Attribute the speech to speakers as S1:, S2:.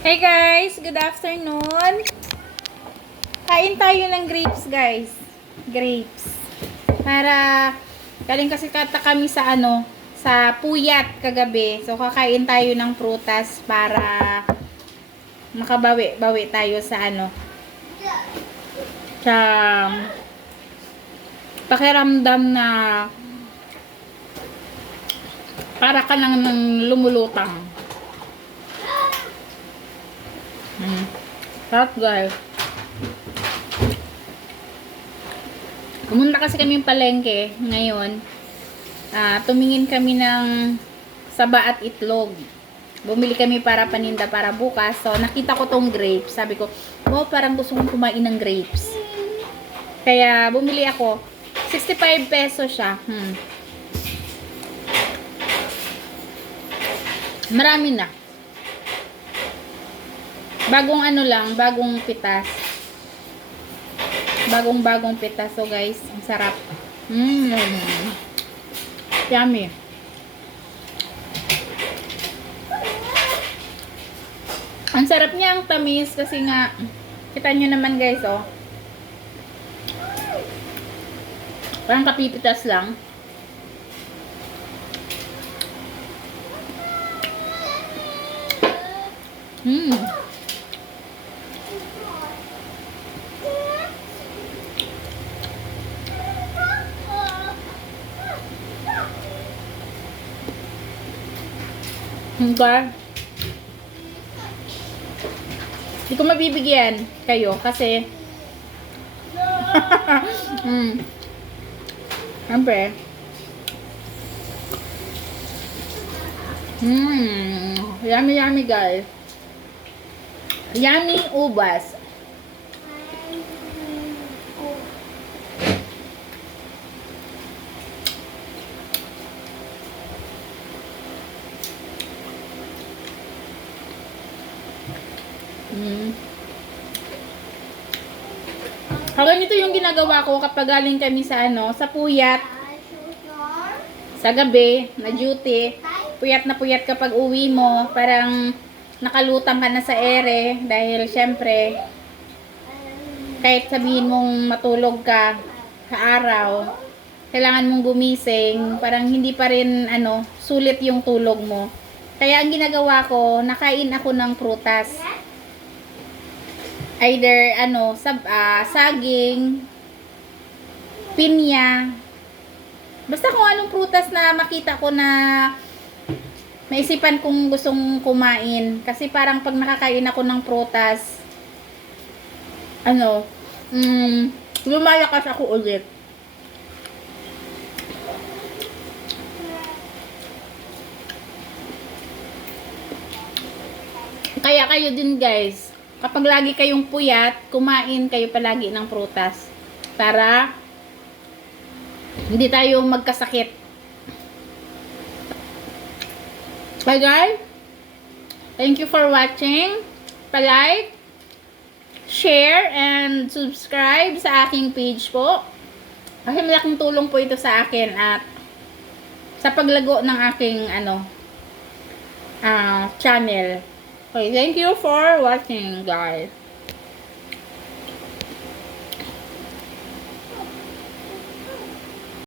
S1: Hey guys, good afternoon. Kain tayo ng grapes, guys. Grapes. Para galing kasi kata kami sa ano, sa puyat kagabi. So kakain tayo ng prutas para makabawi-bawi tayo sa ano. Sa pakiramdam na para ka nang lumulutang. Mm. Sarap guys. Pumunta kasi kami yung palengke ngayon. Ah, tumingin kami ng saba at itlog. Bumili kami para paninda para bukas. So, nakita ko tong grapes. Sabi ko, oh, parang gusto kong kumain ng grapes. Kaya, bumili ako. 65 pesos siya. Hmm. Marami na. Bagong ano lang, bagong pitas. Bagong bagong pitas. So guys, ang sarap. Mmm. Yummy. Ang sarap niya ang tamis kasi nga kita nyo naman guys oh. Parang kapipitas lang. Mmm. Diba? Hindi ko mabibigyan kayo kasi mm. Siyempre. Mmm. Yummy, yummy guys. Yummy ubas. Mm. Hanggang ito yung ginagawa ko kapag galing kami sa ano, sa puyat, sa gabi, na duty. Puyat na puyat kapag uwi mo, parang nakalutang ka na sa ere dahil syempre kahit sabihin mong matulog ka sa araw, kailangan mong gumising, parang hindi pa rin ano, sulit yung tulog mo. Kaya ang ginagawa ko, nakain ako ng prutas either ano sab ah, saging pinya. Basta kung anong prutas na makita ko na maisipan kong gustong kumain. Kasi parang pag nakakain ako ng prutas ano mm, lumalakas ako ulit. Kaya kayo din guys kapag lagi kayong puyat, kumain kayo palagi ng prutas. Para hindi tayo magkasakit. Bye guys! Thank you for watching. Pa-like, share, and subscribe sa aking page po. Kasi malaking tulong po ito sa akin at sa paglago ng aking ano ah channel. Okay, thank you for watching, guys.